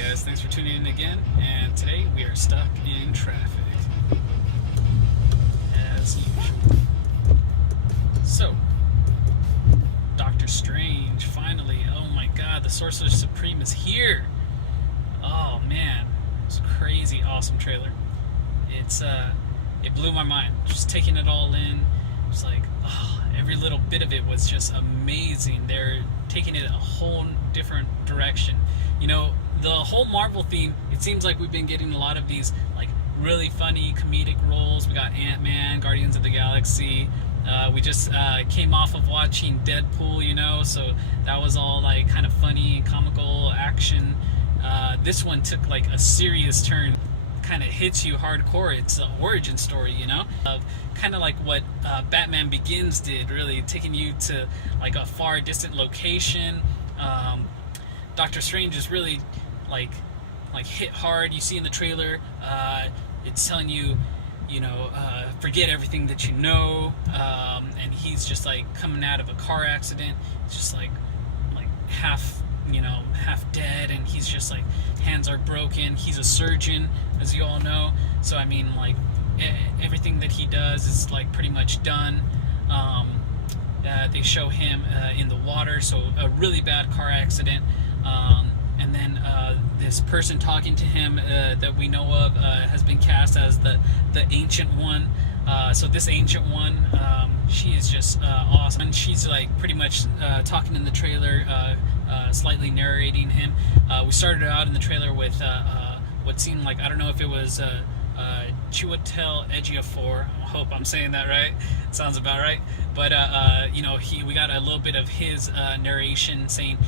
guys, thanks for tuning in again, and today we are stuck in traffic, as usual. So, Doctor Strange, finally, oh my god, the Sorcerer Supreme is here! Oh man, it's a crazy awesome trailer. It blew my mind, just taking it all in. It's like, every little bit of it was just amazing. They're taking it a whole different direction. You know, the whole Marvel theme, it seems like we've been getting a lot of these like really funny comedic roles. We got Ant-Man, Guardians of the Galaxy. We just came off of watching Deadpool, you know, so that was all like kind of funny, comical action. This one took like a serious turn, kind of hits you hardcore. It's an origin story, you know, of kind of like what Batman Begins did, really taking you to like a far distant location. Doctor Strange is really like hit hard. You see in the trailer, it's telling you, you know, forget everything that you know, and he's just like coming out of a car accident. It's just like half, you know, half dead, and he's just like, hands are broken. He's a surgeon, as you all know, so I mean, like, everything that he does is like pretty much done. They show him in the water, so a really bad car accident, and then this person talking to him that we know of has been cast as the Ancient One. So this Ancient One, she is just awesome, and she's like pretty much talking in the trailer, slightly narrating him. We started out in the trailer with what seemed like, I don't know if it was Chiwetel Ejiofor. I hope I'm saying that right. Sounds about right. But you know, we got a little bit of his narration saying,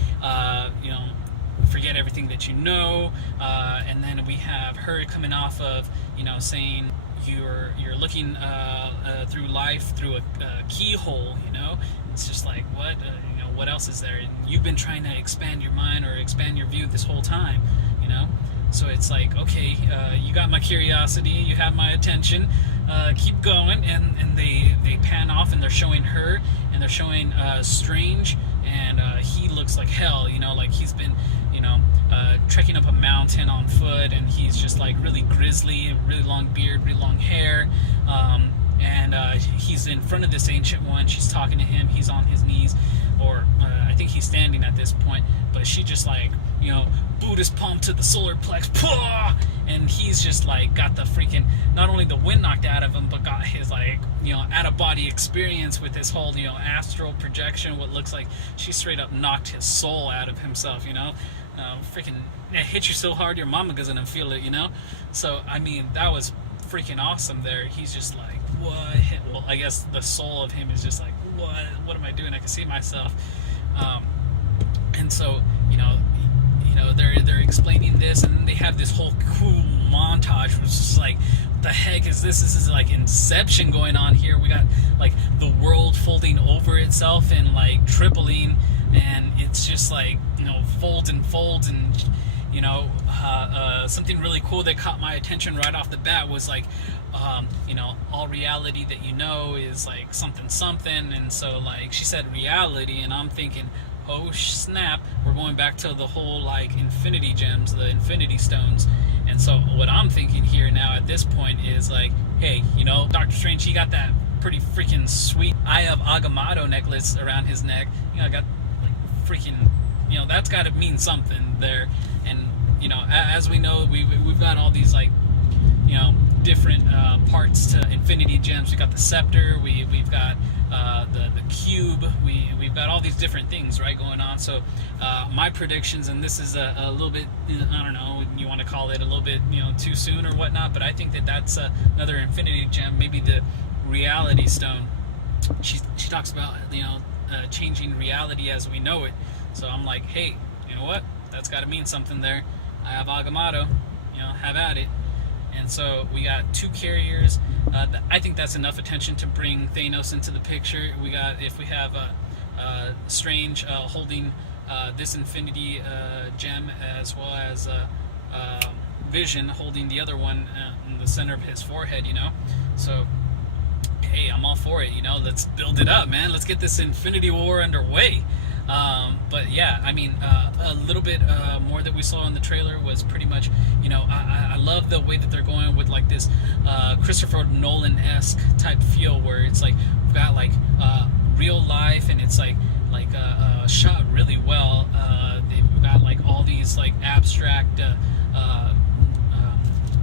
you know, forget everything that you know, and then we have her coming off of, you know, saying you're looking through life through a keyhole. You know, it's just like, what, you know, what else is there? And you've been trying to expand your mind or expand your view this whole time, you know. So it's like, okay, you got my curiosity, you have my attention, keep going. And they pan off, and they're showing her, and they're showing Strange, and he looks like hell, you know, like he's been, you know, trekking up a mountain on foot, and he's just like really grizzly, really long beard, really long hair, and he's in front of this Ancient One. She's talking to him, he's on his knees, or I think he's standing at this point, but she just like, you know, Buddhist palm to the solar plex, and he's just like got the freaking, not only the wind knocked out of him, but got his like, you know, out of body experience with this whole, you know, astral projection. What looks like she straight up knocked his soul out of himself, you know. Freaking, it hit you so hard your mama gonna feel it, you know. So I mean, that was freaking awesome there. He's just like, what? Well, I guess the soul of him is just like, what am I doing? I can see myself. And so, you know, they're explaining this, and then they have this whole cool montage, which is like, what the heck is this? This is like Inception going on here. We got like the world folding over itself and like tripling, and it's just like, you know, folds and folds. And you know, something really cool that caught my attention right off the bat was like, you know, all reality that you know is like something, and so like she said reality, and I'm thinking, oh snap, we're going back to the whole like Infinity Gems, the Infinity Stones. And so what I'm thinking here now at this point is like, hey, you know, Doctor Strange, he got that pretty freaking sweet Eye of Agamotto necklace around his neck. You know, I got like freaking, you know, that's got to mean something there. And you know, as we know, we've got all these like, you know, different parts to Infinity Gems. We got the scepter, we've got the cube, we've got all these different things, right, going on. So my predictions, and this is a little bit, I don't know, you want to call it a little bit, you know, too soon or whatnot, but I think that that's another Infinity Gem, maybe the Reality Stone. She talks about, you know, changing reality as we know it. So I'm like, hey, you know what? That's got to mean something there. I have Agamotto, you know, have at it. And so we got two carriers. I think that's enough attention to bring Thanos into the picture. We got, if we have Strange holding this Infinity Gem, as well as Vision holding the other one in the center of his forehead, you know. So hey, I'm all for it, you know. Let's build it up, man. Let's get this Infinity War underway. But yeah, I mean, a little bit more that we saw in the trailer was pretty much, I love the way that they're going with like this Christopher Nolan-esque type feel, where it's like we've got like real life, and it's like shot really well. They've got like all these like abstract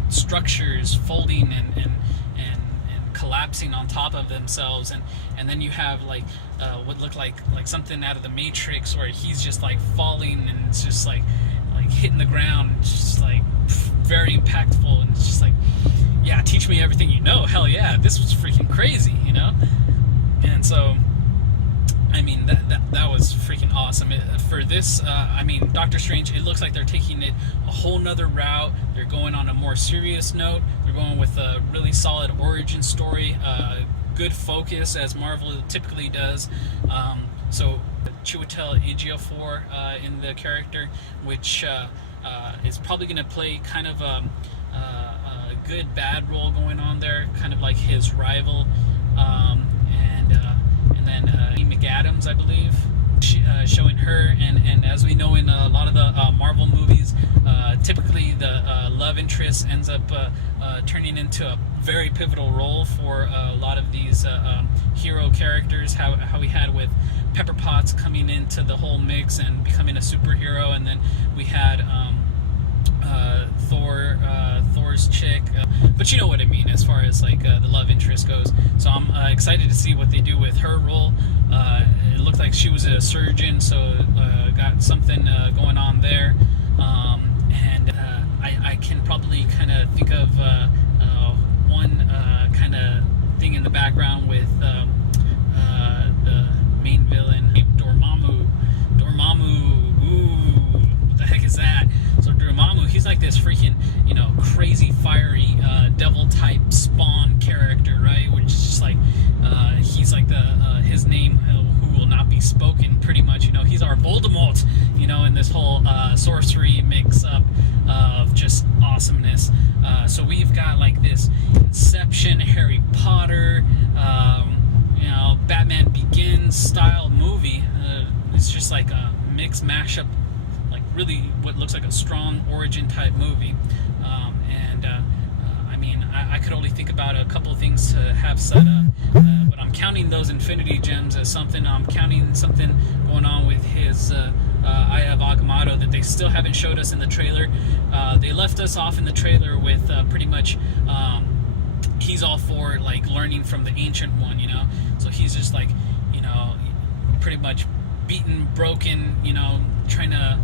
structures folding and collapsing on top of themselves, and then you have like what looked like something out of the Matrix, where he's just like falling, and it's just like hitting the ground. It's just like very impactful, and it's just like, yeah, teach me everything you know. Hell yeah, this was freaking crazy, And so, I mean, that was freaking awesome. For this, I mean, Doctor Strange, it looks like they're taking it a whole nother route. They're going on a more serious note. They're going with a really solid origin story, good focus, as Marvel typically does. So Chiwetel Ejiofor in the character, which is probably going to play kind of a good bad role going on there, kind of like his rival. And then McAdams, I believe, showing her, and as we know in a lot of the Marvel movies, typically the love interest ends up turning into a very pivotal role for a lot of these hero characters. How we had with Pepper Potts coming into the whole mix and becoming a superhero, and then we had Thor's chick, but you know what I mean as far as like the love interest goes. So I'm excited to see what they do with her role. It looked like she was a surgeon, so got something going on there. And I can probably kind of think of one kind of thing in the background with the main villain, Dormammu. Ooh, what the heck is that? So Dormammu, he's like this freaking, crazy, fiery, devil-type Spawn character, right? Which is just like, he's like his name who will not be spoken, pretty much. He's our Voldemort, in this whole sorcery mix-up of just awesomeness. So we've got like this Inception, Harry Potter, Batman Begins style movie. It's just like a mix mashup, like really what looks like a strong origin type movie. I mean, I could only think about a couple of things to have set up, but I'm counting those Infinity Gems as something. I'm counting something going on with his Eye of Agamotto that they still haven't showed us in the trailer. They left us off in the trailer with pretty much he's all for like learning from the Ancient One, so he's just like, pretty much beaten, broken, trying to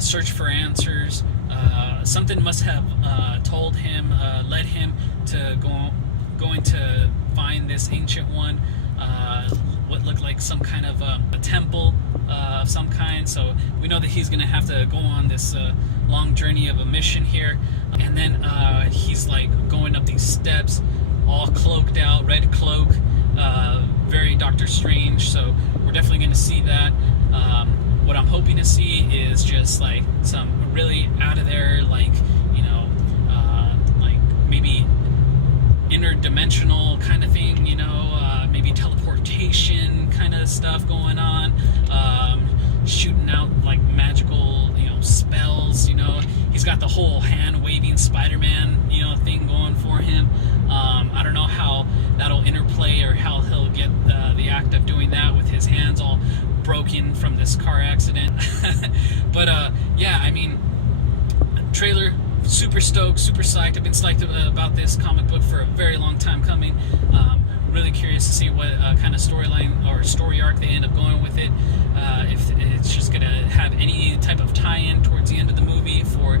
search for answers. Something must have told him, led him to going to find this Ancient One, what looked like some kind of a temple of some kind. So we know that he's going to have to go on this long journey of a mission here. And then he's like going up these steps, all cloaked out, red cloak, very Doctor Strange. So we're definitely going to see that. What I'm hoping to see is just like some really out of there, like, like maybe interdimensional kind of thing, maybe teleportation kind of stuff going on, shooting out like magical, spells. He's got the whole hand waving Spider-Man, thing going for him. I don't know how that'll interplay, or how he'll get the act of doing that with his hands all broken from this car accident. But yeah, I mean, trailer, super stoked, super psyched. I've been psyched about this comic book for a very long time coming. Really curious to see what kind of storyline or story arc they end up going with it. If it's just gonna have any type of tie-in towards the end of the movie for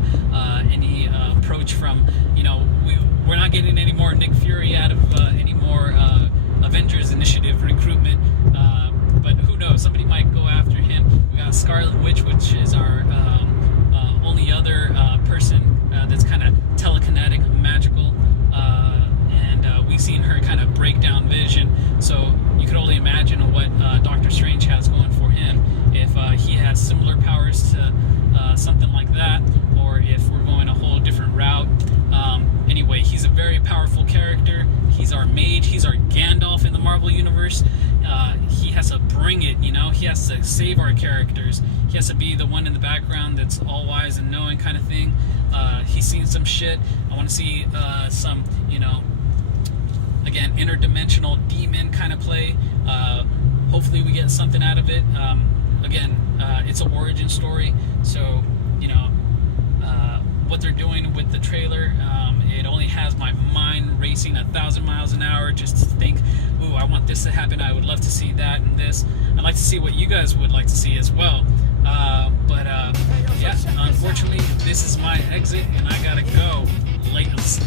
any approach from, we're not getting any more Nick Fury out of any more Avengers Initiative recruitment. But who knows? Somebody might go after him. We got Scarlet Witch, which is our only other person that's kind of telekinetic, magical, and we've seen her kind of break down Vision. So you could only imagine what Doctor Strange has going for him, if he has similar powers to something like that, or if we're going a whole different route. Anyway, he's a very powerful character. He's our mage. He's our Gandalf in the Marvel Universe. He has to bring it, he has to save our characters. He has to be the one in the background that's all wise and knowing kind of thing. He's seen some shit. I want to see some, again, interdimensional demon kind of play. Hopefully we get something out of it. Again, it's an origin story, so what they're doing with the trailer, it only has my mind racing 1,000 miles an hour just to think, ooh, I want this to happen, I would love to see that and this. I'd like to see what you guys would like to see as well. But yeah, unfortunately this is my exit and I gotta go. Latest.